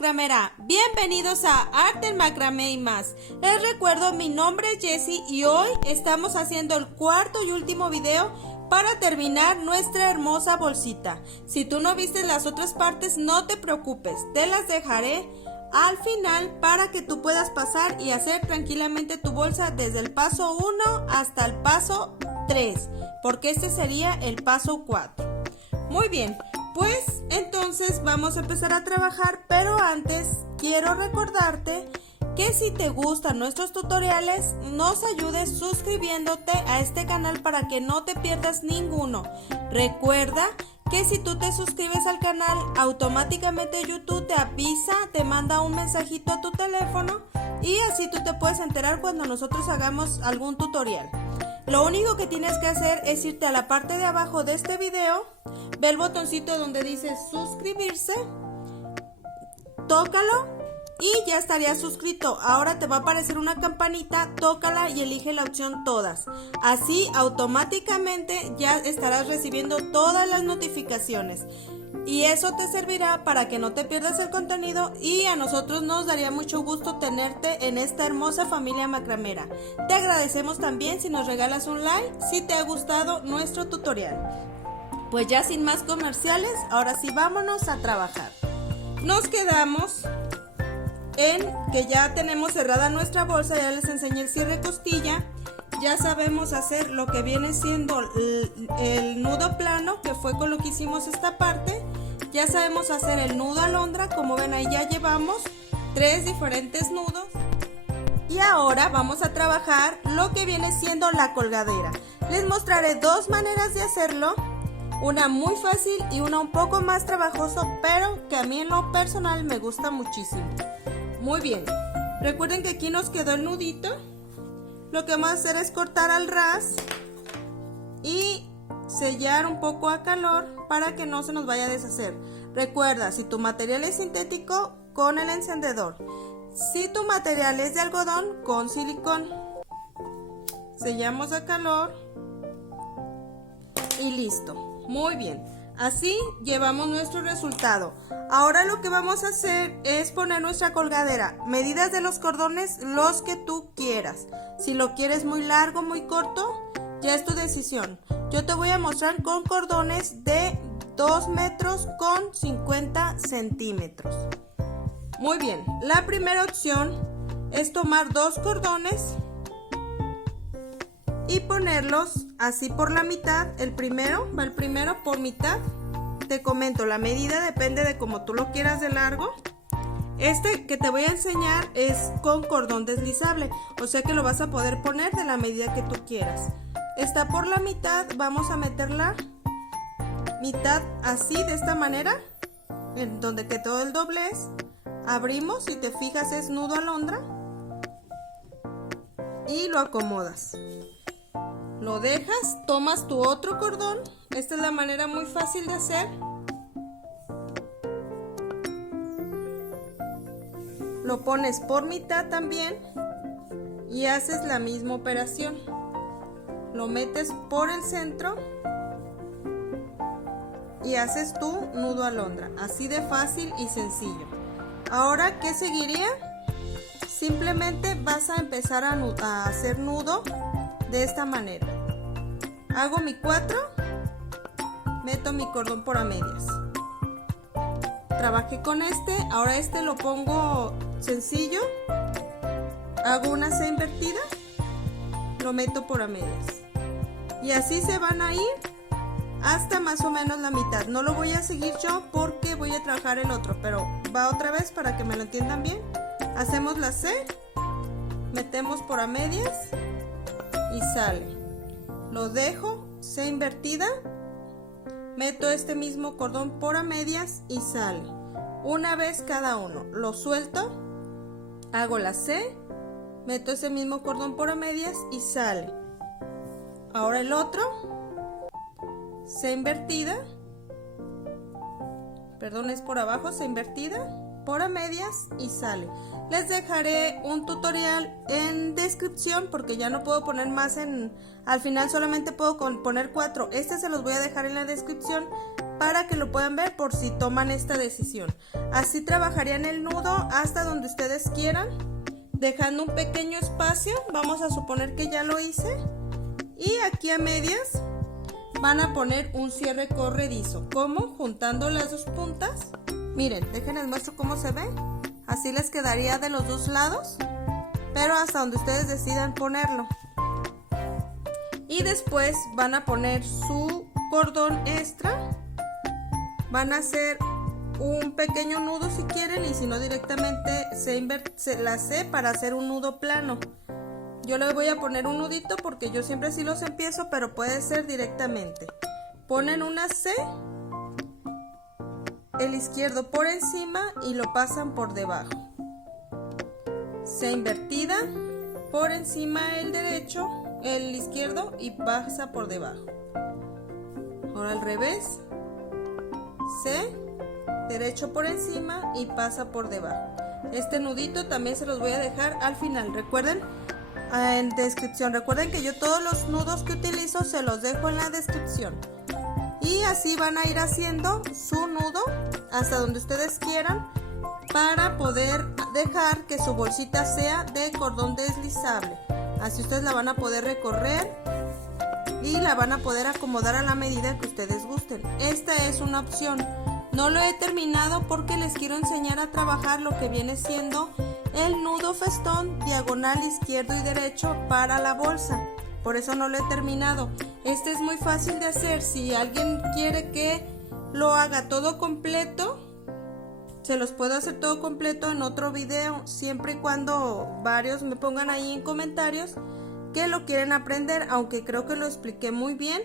macramera, bienvenidos a Arte en Macramé y más. Les recuerdo, mi nombre es Jessie y hoy estamos haciendo el cuarto y último video para terminar nuestra hermosa bolsita. Si tú no viste las otras partes, no te preocupes, te las dejaré al final para que tú puedas pasar y hacer tranquilamente tu bolsa desde el paso 1 hasta el paso 3, porque este sería el paso 4. Muy bien, pues entonces vamos a empezar a trabajar, pero antes quiero recordarte que si te gustan nuestros tutoriales, nos ayudes suscribiéndote a este canal para que no te pierdas ninguno. Recuerda que si tú te suscribes al canal, automáticamente YouTube te avisa, te manda un mensajito a tu teléfono y así tú te puedes enterar cuando nosotros hagamos algún tutorial. Lo único que tienes que hacer es irte a la parte de abajo de este video, ve el botoncito donde dice suscribirse, tócalo y ya estarías suscrito. Ahora te va a aparecer una campanita, tócala y elige la opción todas. Así automáticamente ya estarás recibiendo todas las notificaciones. Y eso te servirá para que no te pierdas el contenido y a nosotros nos daría mucho gusto tenerte en esta hermosa familia macramera. Te agradecemos también si nos regalas un like si te ha gustado nuestro tutorial. Pues ya sin más comerciales, ahora sí vámonos a trabajar. Nos quedamos en que ya tenemos cerrada nuestra bolsa, ya les enseñé el cierre costilla. Ya sabemos hacer lo que viene siendo el nudo plano, que fue con lo que hicimos esta parte. Ya sabemos hacer el nudo alondra, como ven ahí ya llevamos 3 diferentes nudos. Y ahora vamos a trabajar lo que viene siendo la colgadera. Les mostraré dos maneras de hacerlo, una muy fácil y una un poco más trabajoso, pero que a mí en lo personal me gusta muchísimo. Muy bien, recuerden que aquí nos quedó el nudito. Lo que vamos a hacer es cortar al ras y sellar un poco a calor para que no se nos vaya a deshacer. Recuerda, si tu material es sintético, con el encendedor. Si tu material es de algodón, con silicón. Sellamos a calor y listo. Muy bien. Así llevamos nuestro resultado. Ahora lo que vamos a hacer es poner nuestra colgadera. Medidas de los cordones, los que tú quieras. Si lo quieres muy largo, muy corto, ya es tu decisión. Yo te voy a mostrar con cordones de 2 metros con 50 centímetros. Muy bien, la primera opción es tomar 2 cordones y ponerlos así por la mitad. El primero por mitad. Te comento, la medida depende de cómo tú lo quieras de largo. Este que te voy a enseñar es con cordón deslizable, o sea que lo vas a poder poner de la medida que tú quieras. Está por la mitad, vamos a meter la mitad así, de esta manera, en donde quedó el doblez. Abrimos, si te fijas es nudo alondra y lo acomodas. Lo dejas, tomas tu otro cordón. Esta es la manera muy fácil de hacer. Lo pones por mitad también y haces la misma operación. Lo metes por el centro y haces tu nudo alondra. Así de fácil y sencillo. Ahora, ¿qué seguiría? Simplemente vas a empezar a hacer nudo de esta manera. Hago mi 4, meto mi cordón por a medias. Trabajé con este, ahora este lo pongo sencillo. Hago una C invertida, lo meto por a medias. Y así se van a ir hasta más o menos la mitad. No lo voy a seguir yo porque voy a trabajar el otro, pero va otra vez para que me lo entiendan bien. Hacemos la C, metemos por a medias y sale. Lo dejo, C invertida, meto este mismo cordón por a medias y sale. Una vez cada uno. Lo suelto, hago la C, meto ese mismo cordón por a medias y sale. Ahora el otro, C invertida, perdón, es por abajo, C invertida, por a medias y sale. Les dejaré un tutorial en descripción porque ya no puedo poner más al final solamente puedo poner 4. Este se los voy a dejar en la descripción para que lo puedan ver por si toman esta decisión. Así trabajarían el nudo hasta donde ustedes quieran, dejando un pequeño espacio. Vamos a suponer que ya lo hice. Y aquí a medias van a poner un cierre corredizo. ¿Cómo? Juntando las dos puntas. Miren, déjenles muestro cómo se ve. Así les quedaría de los dos lados, pero hasta donde ustedes decidan ponerlo. Y después van a poner su cordón extra. Van a hacer un pequeño nudo si quieren, y si no directamente se la C para hacer un nudo plano. Yo le voy a poner un nudito porque yo siempre sí los empiezo, pero puede ser directamente. Ponen una C, el izquierdo por encima y lo pasan por debajo. C invertida, por encima el derecho, el izquierdo y pasa por debajo. Ahora al revés. C, derecho por encima y pasa por debajo. Este nudito también se los voy a dejar al final. Recuerden, en descripción. Recuerden que yo todos los nudos que utilizo se los dejo en la descripción. Y así van a ir haciendo su nudo hasta donde ustedes quieran para poder dejar que su bolsita sea de cordón deslizable. Así ustedes la van a poder recorrer y la van a poder acomodar a la medida que ustedes gusten. Esta es una opción. No lo he terminado porque les quiero enseñar a trabajar lo que viene siendo el nudo festón diagonal izquierdo y derecho para la bolsa. Por eso no lo he terminado. Este es muy fácil de hacer. Si alguien quiere que lo haga todo completo, se los puedo hacer todo completo en otro video, siempre y cuando varios me pongan ahí en comentarios que lo quieren aprender, aunque creo que lo expliqué muy bien.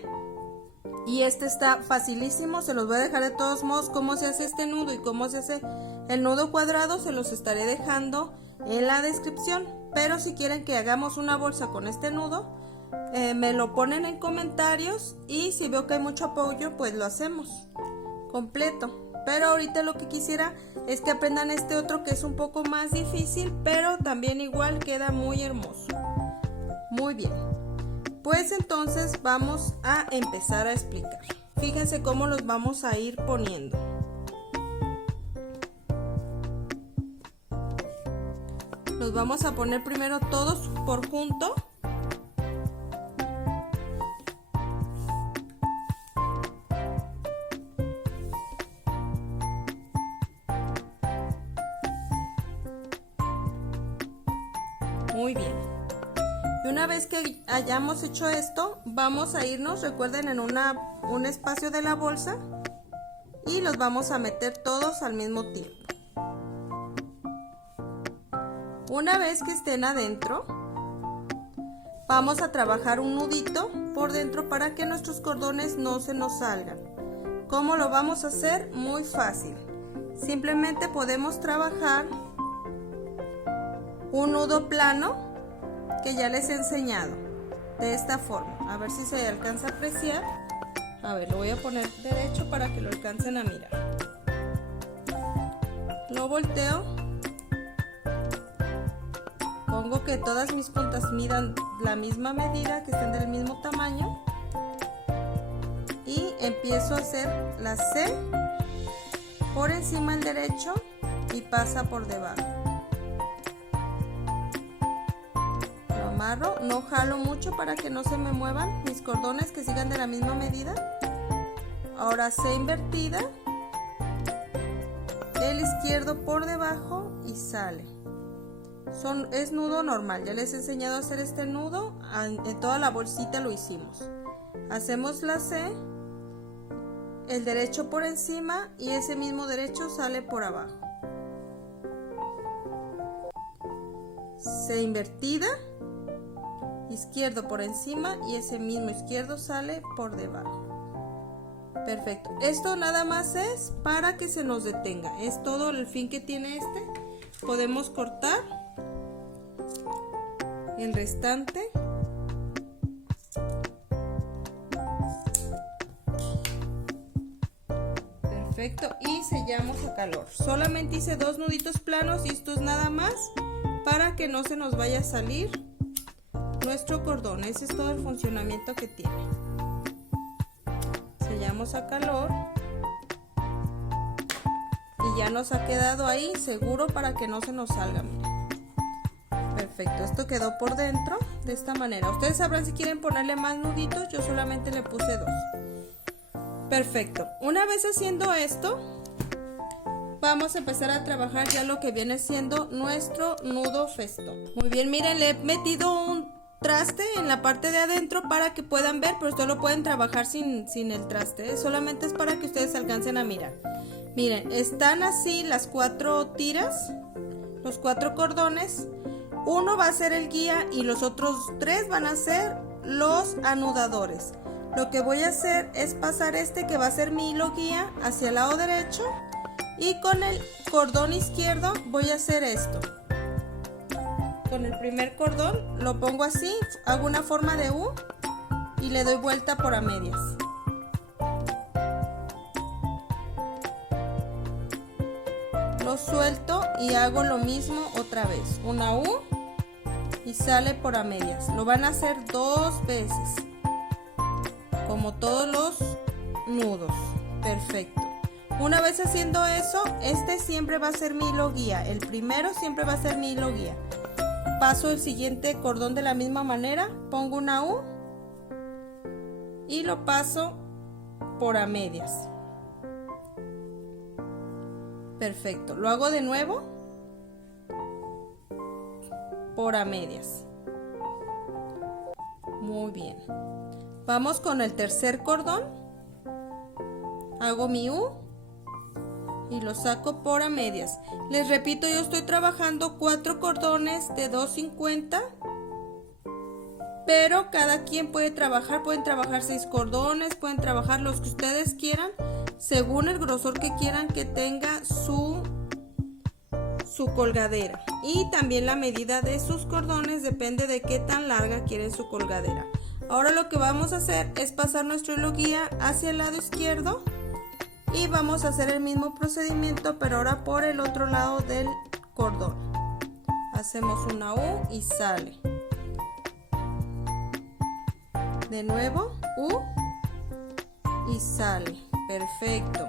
Y este está facilísimo. Se los voy a dejar de todos modos cómo se hace este nudo y cómo se hace el nudo cuadrado, se los estaré dejando en la descripción. Pero si quieren que hagamos una bolsa con este nudo, me lo ponen en comentarios y si veo que hay mucho apoyo, pues lo hacemos completo. Pero ahorita lo que quisiera es que aprendan este otro que es un poco más difícil, pero también igual queda muy hermoso. Muy bien, pues entonces vamos a empezar a explicar. Fíjense cómo los vamos a ir poniendo. Los vamos a poner primero todos por junto. Muy bien. Y una vez que hayamos hecho esto, vamos a irnos, recuerden, en un espacio de la bolsa y los vamos a meter todos al mismo tiempo. Una vez que estén adentro, vamos a trabajar un nudito por dentro para que nuestros cordones no se nos salgan. ¿Cómo lo vamos a hacer? Muy fácil. Simplemente podemos trabajar un nudo plano que ya les he enseñado de esta forma. A ver si se alcanza a apreciar. A ver, lo voy a poner derecho para que lo alcancen a mirar. Lo volteo. Pongo que todas mis puntas midan la misma medida, que estén del mismo tamaño. Y empiezo a hacer la C por encima del derecho y pasa por debajo. Lo amarro, no jalo mucho para que no se me muevan mis cordones, que sigan de la misma medida. Ahora C invertida, el izquierdo por debajo y sale. Es nudo normal, ya les he enseñado a hacer este nudo, en toda la bolsita lo hicimos. Hacemos la C, el derecho por encima y ese mismo derecho sale por abajo. C invertida, izquierdo por encima y ese mismo izquierdo sale por debajo. Perfecto, esto nada más es para que se nos detenga, es todo el fin que tiene este. Podemos cortar el restante. Perfecto, y sellamos a calor. Solamente hice 2 nuditos planos y esto es nada más para que no se nos vaya a salir nuestro cordón. Ese es todo el funcionamiento que tiene. Sellamos a calor y ya nos ha quedado ahí seguro para que no se nos salga. Miren. Perfecto, esto quedó por dentro de esta manera. Ustedes sabrán si quieren ponerle más nuditos, yo solamente le puse 2. Perfecto, una vez haciendo esto, vamos a empezar a trabajar ya lo que viene siendo nuestro nudo festón. Muy bien, miren, le he metido un traste en la parte de adentro para que puedan ver, pero ustedes lo pueden trabajar sin el traste, solamente es para que ustedes alcancen a mirar. Miren, están así las 4 tiras, los 4 cordones, uno va a ser el guía y los otros 3 van a ser los anudadores. Lo que voy a hacer es pasar este que va a ser mi hilo guía hacia el lado derecho y con el cordón izquierdo voy a hacer esto. Con el primer cordón lo pongo así, hago una forma de U y le doy vuelta por a medias. Lo suelto y hago lo mismo otra vez, una U y sale por a medias. Lo van a hacer 2 veces. Como todos los nudos. Perfecto. Una vez haciendo eso, este siempre va a ser mi hilo guía. El primero siempre va a ser mi hilo guía. Paso el siguiente cordón de la misma manera, pongo una U y lo paso por a medias. Perfecto. Lo hago de nuevo por a medias. Muy bien. Vamos con el tercer cordón, hago mi U y lo saco por a medias. Les repito, yo estoy trabajando 4 cordones de 2.50, pero cada quien puede trabajar, pueden trabajar 6 cordones, pueden trabajar los que ustedes quieran, según el grosor que quieran que tenga su colgadera. Y también la medida de sus cordones depende de qué tan larga quieren su colgadera. Ahora lo que vamos a hacer es pasar nuestro hilo guía hacia el lado izquierdo y vamos a hacer el mismo procedimiento, pero ahora por el otro lado del cordón. Hacemos una U y sale. De nuevo, U y sale. Perfecto.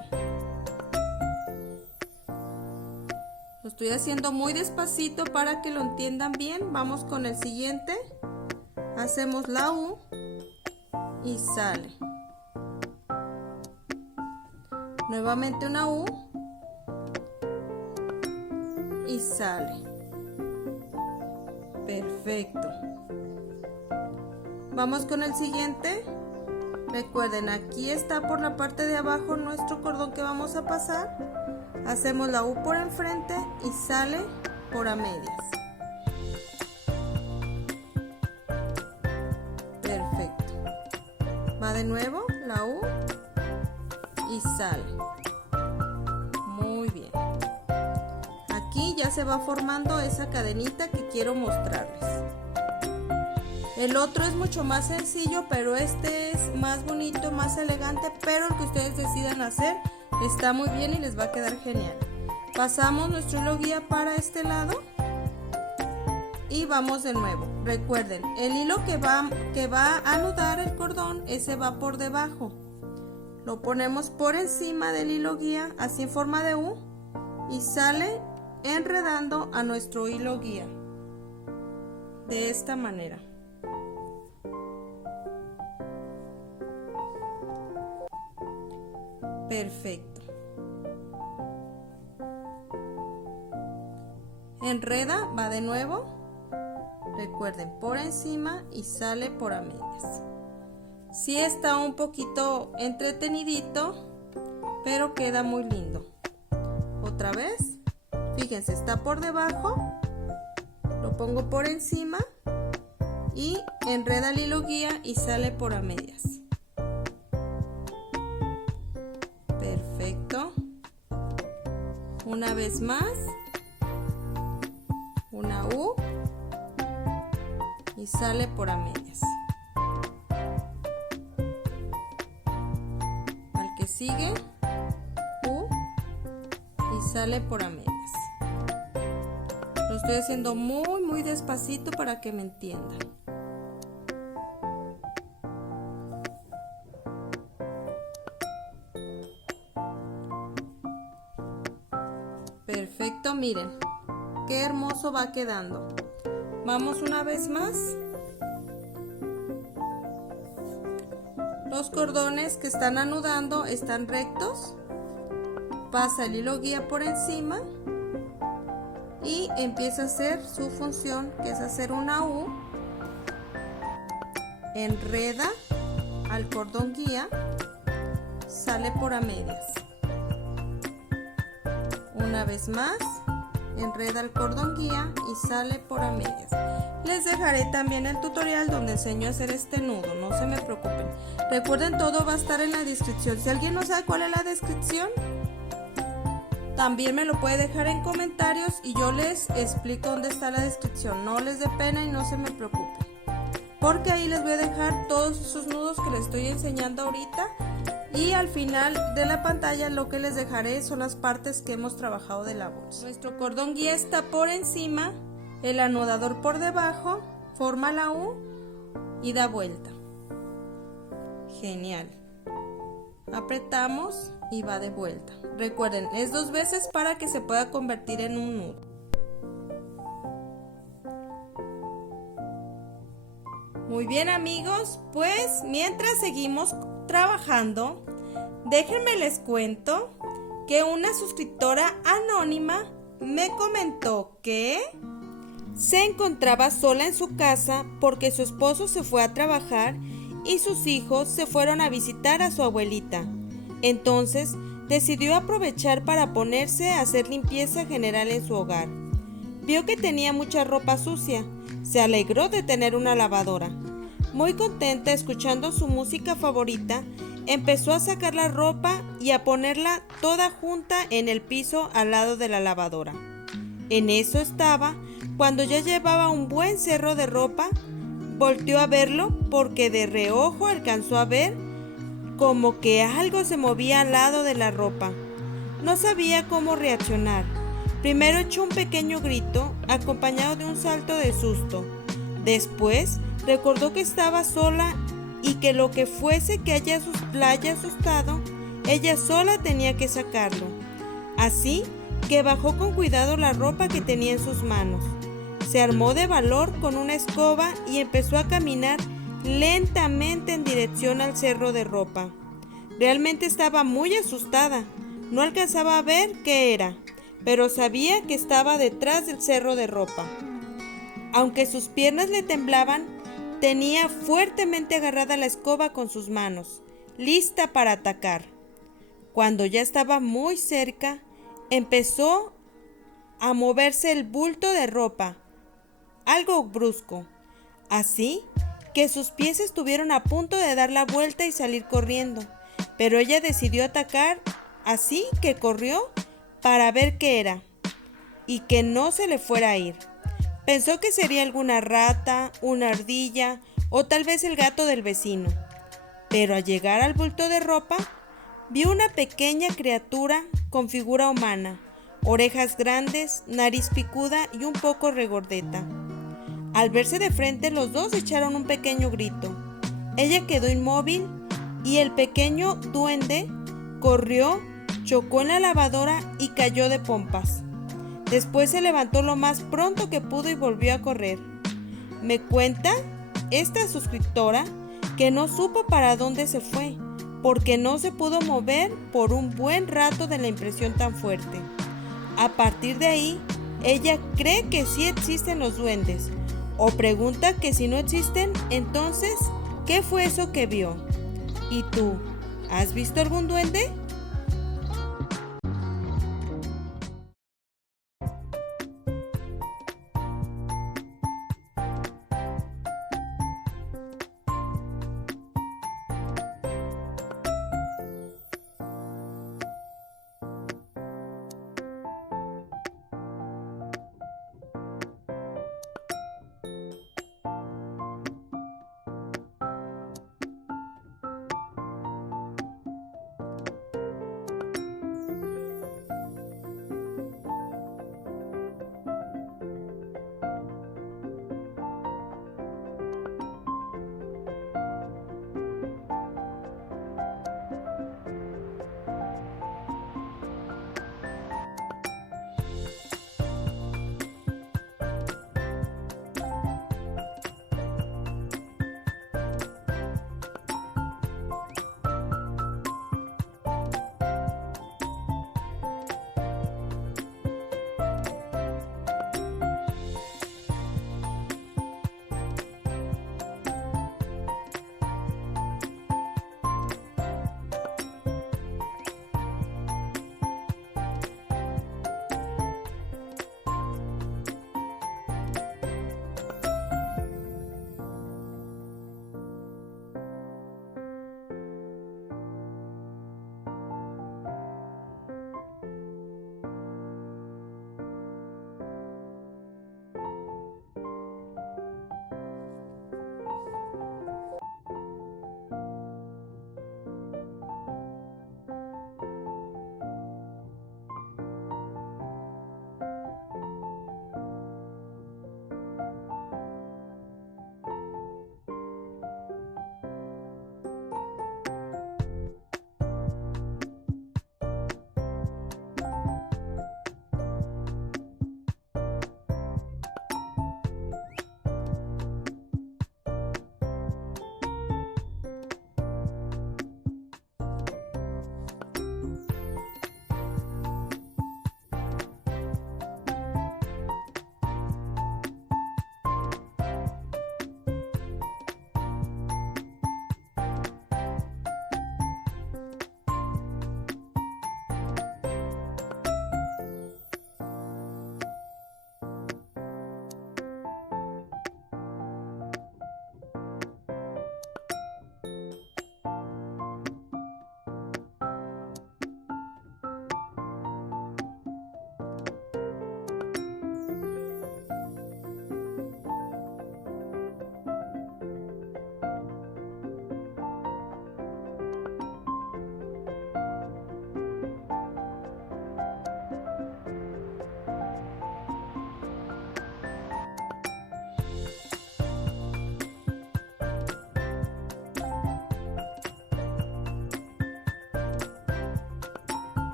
Lo estoy haciendo muy despacito para que lo entiendan bien. Vamos con el siguiente. Hacemos la U y sale. Nuevamente una U y sale. Perfecto. Vamos con el siguiente. Recuerden, aquí está por la parte de abajo nuestro cordón que vamos a pasar. Hacemos la U por enfrente y sale por a medias. Perfecto. Va de nuevo la U y sale. Muy bien. Aquí ya se va formando esa cadenita que quiero mostrarles. El otro es mucho más sencillo, pero este es más bonito, más elegante, pero el que ustedes decidan hacer está muy bien y les va a quedar genial. Pasamos nuestro hilo guía para este lado y vamos de nuevo. Recuerden, el hilo que va a anudar el cordón, ese va por debajo. Lo ponemos por encima del hilo guía, así en forma de U, y sale enredando a nuestro hilo guía. De esta manera. Perfecto. Enreda, va de nuevo. Recuerden, por encima y sale por a medias. Sí está un poquito entretenidito, pero queda muy lindo. Otra vez, fíjense, está por debajo, lo pongo por encima y enreda el hilo guía y sale por a medias. Perfecto. Una vez más, una U y sale por a medias. Al que sigue, U sale por a medias. Lo estoy haciendo muy despacito para que me entiendan. Perfecto, miren qué hermoso va quedando. Vamos una vez más. Los cordones que están anudando están rectos. Pasa el hilo guía por encima y empieza a hacer su función, que es hacer una U. Enreda al cordón guía, sale por a medias. Una vez más, enreda el cordón guía y sale por a medias. Les dejaré también el tutorial donde enseño a hacer este nudo, no se me preocupen. Recuerden, todo va a estar en la descripción. Si alguien no sabe cuál es la descripción, también me lo puede dejar en comentarios y yo les explico dónde está la descripción. No les dé pena y no se me preocupen, porque ahí les voy a dejar todos esos nudos que les estoy enseñando ahorita. Y al final de la pantalla lo que les dejaré son las partes que hemos trabajado de la bolsa. Nuestro cordón guía está por encima, el anudador por debajo, forma la U y da vuelta. Genial. Apretamos y va de vuelta. Recuerden, es 2 veces para que se pueda convertir en un nudo. Muy bien, amigos, pues mientras seguimos trabajando, déjenme les cuento que una suscriptora anónima me comentó que se encontraba sola en su casa porque su esposo se fue a trabajar y sus hijos se fueron a visitar a su abuelita. Entonces decidió aprovechar para ponerse a hacer limpieza general en su hogar. Vio que tenía mucha ropa sucia, se alegró de tener una lavadora. Muy contenta, escuchando su música favorita, empezó a sacar la ropa y a ponerla toda junta en el piso al lado de la lavadora. En eso estaba, cuando ya llevaba un buen cerro de ropa, volteó a verlo porque de reojo alcanzó a ver como que algo se movía al lado de la ropa. No sabía cómo reaccionar. Primero echó un pequeño grito, acompañado de un salto de susto. Después recordó que estaba sola y que lo que fuese que la haya asustado, ella sola tenía que sacarlo. Así que bajó con cuidado la ropa que tenía en sus manos. Se armó de valor con una escoba y empezó a caminar lentamente en dirección al cerro de ropa. Realmente estaba muy asustada. No alcanzaba a ver qué era, pero sabía que estaba detrás del cerro de ropa. Aunque sus piernas le temblaban, tenía fuertemente agarrada la escoba con sus manos, lista para atacar. Cuando ya estaba muy cerca, empezó a moverse el bulto de ropa, algo brusco, así que sus pies estuvieron a punto de dar la vuelta y salir corriendo, pero ella decidió atacar, así que corrió para ver qué era y que no se le fuera a ir. Pensó que sería alguna rata, una ardilla o tal vez el gato del vecino, pero al llegar al bulto de ropa, vio una pequeña criatura con figura humana, orejas grandes, nariz picuda y un poco regordeta. Al verse de frente, los dos echaron un pequeño grito. Ella quedó inmóvil y el pequeño duende corrió, chocó en la lavadora y cayó de pompas. Después se levantó lo más pronto que pudo y volvió a correr. Me cuenta esta suscriptora que no supo para dónde se fue, porque no se pudo mover por un buen rato de la impresión tan fuerte. A partir de ahí, ella cree que sí existen los duendes, o pregunta que si no existen, entonces, ¿qué fue eso que vio? ¿Y tú, has visto algún duende?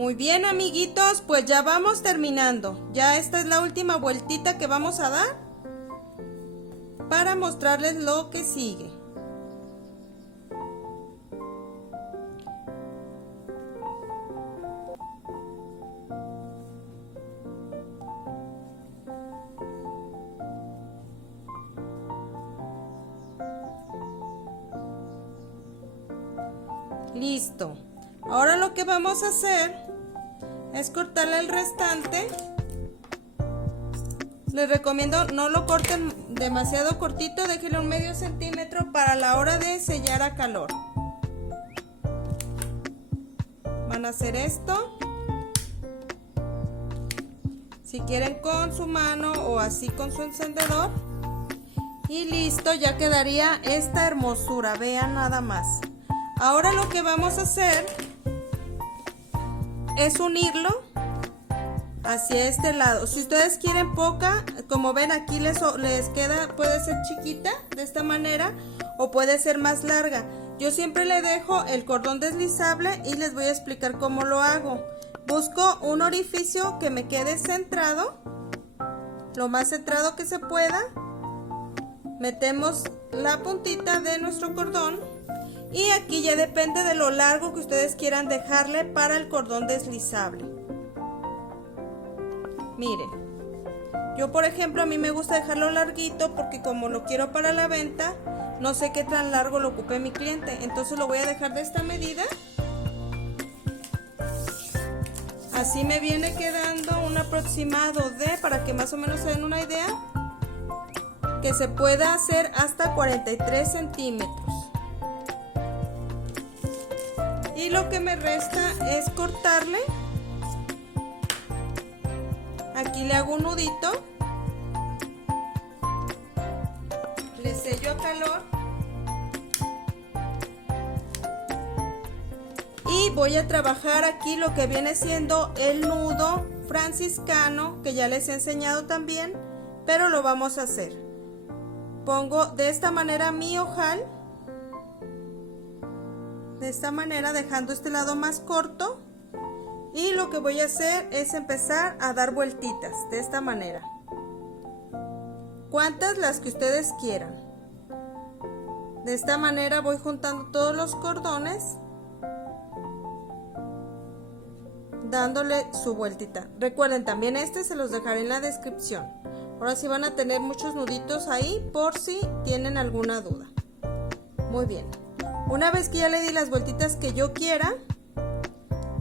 Muy bien, amiguitos, pues ya vamos terminando. Ya esta es la última vueltita que vamos a dar para mostrarles lo que sigue. Listo. Ahora lo que vamos a hacer es cortarle el restante. Les recomiendo no lo corten demasiado cortito, déjenlo un medio centímetro para la hora de sellar a calor. Van a hacer esto. Si quieren con su mano o así con su encendedor. Y listo, ya quedaría esta hermosura, vean nada más. Ahora lo que vamos a hacer es unirlo hacia este lado. Si ustedes quieren poca, como ven aquí les queda, puede ser chiquita de esta manera o puede ser más larga. Yo siempre le dejo el cordón deslizable y les voy a explicar cómo lo hago. Busco un orificio que me quede centrado, lo más centrado que se pueda. Metemos la puntita de nuestro cordón. Y aquí ya depende de lo largo que ustedes quieran dejarle para el cordón deslizable. Miren, yo por ejemplo a mí me gusta dejarlo larguito porque como lo quiero para la venta, no sé qué tan largo lo ocupe mi cliente. Entonces lo voy a dejar de esta medida. Así me viene quedando un aproximado de, para que más o menos se den una idea, que se pueda hacer hasta 43 centímetros. Y lo que me resta es cortarle. Aquí le hago un nudito. Le sello a calor. Y voy a trabajar aquí lo que viene siendo el nudo franciscano, que ya les he enseñado también, pero lo vamos a hacer. Pongo de esta manera mi ojal. De esta manera, dejando este lado más corto, y lo que voy a hacer es empezar a dar vueltitas de esta manera, cuantas las que ustedes quieran. De esta manera voy juntando todos los cordones, dándole su vueltita. Recuerden, también este se los dejaré en la descripción. Ahora sí van a tener muchos nuditos ahí por si tienen alguna duda. Muy bien. Una vez que ya le di las vueltitas que yo quiera,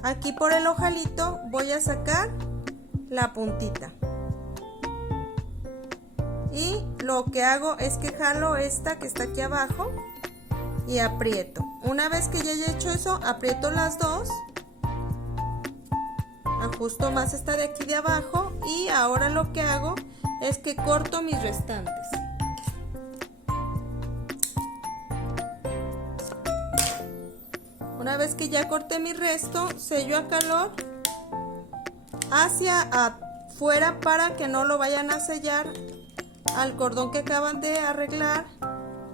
aquí por el ojalito voy a sacar la puntita. Y lo que hago es que jalo esta que está aquí abajo y aprieto. Una vez que ya haya hecho eso, aprieto las dos. Ajusto más esta de aquí de abajo y ahora lo que hago es que corto mis restantes. Una vez que ya corté mi resto, sello a calor hacia afuera para que no lo vayan a sellar al cordón que acaban de arreglar.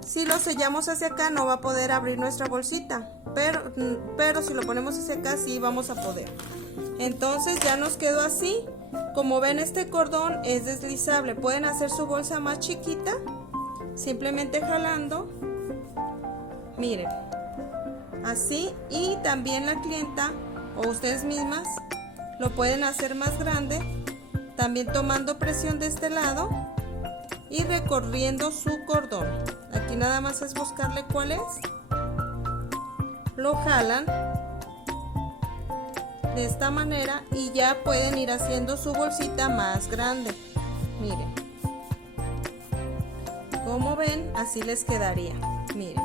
Si lo sellamos hacia acá no va a poder abrir nuestra bolsita, pero si lo ponemos hacia acá sí vamos a poder. Entonces ya nos quedó así. Como ven, este cordón es deslizable. Pueden hacer su bolsa más chiquita simplemente jalando. Miren, así, y también la clienta o ustedes mismas lo pueden hacer más grande, también tomando presión de este lado y recorriendo su cordón. Aquí nada más es buscarle cuál es, lo jalan de esta manera y ya pueden ir haciendo su bolsita más grande. Miren, como ven, así les quedaría. Miren.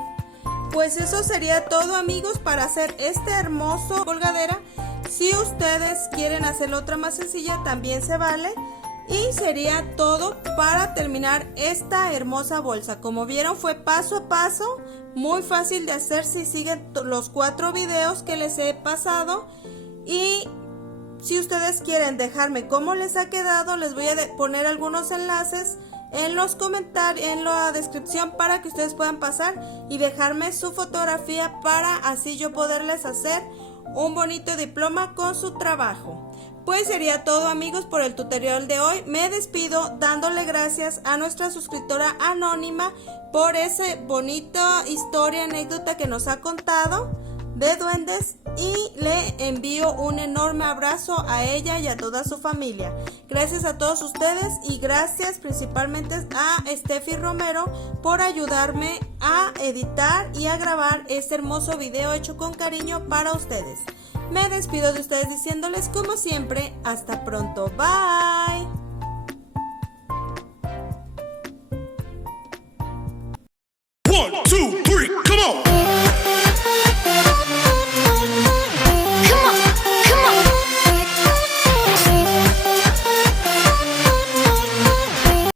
Pues eso sería todo, amigos, para hacer este hermoso colgadera. Si ustedes quieren hacer otra más sencilla, también se vale. Y sería todo para terminar esta hermosa bolsa. Como vieron, fue paso a paso, muy fácil de hacer si siguen los 4 videos que les he pasado. Y si ustedes quieren dejarme cómo les ha quedado, les voy a poner algunos enlaces en los comentarios, en la descripción, para que ustedes puedan pasar y dejarme su fotografía para así yo poderles hacer un bonito diploma con su trabajo. Pues sería todo, amigos, por el tutorial de hoy. Me despido dándole gracias a nuestra suscriptora anónima por esa bonita historia, anécdota que nos ha contado de duendes, y le envío un enorme abrazo a ella y a toda su familia. Gracias a todos ustedes y gracias principalmente a Steffi Romero por ayudarme a editar y a grabar este hermoso video hecho con cariño para ustedes. Me despido de ustedes diciéndoles, como siempre, hasta pronto. Bye. 1, 2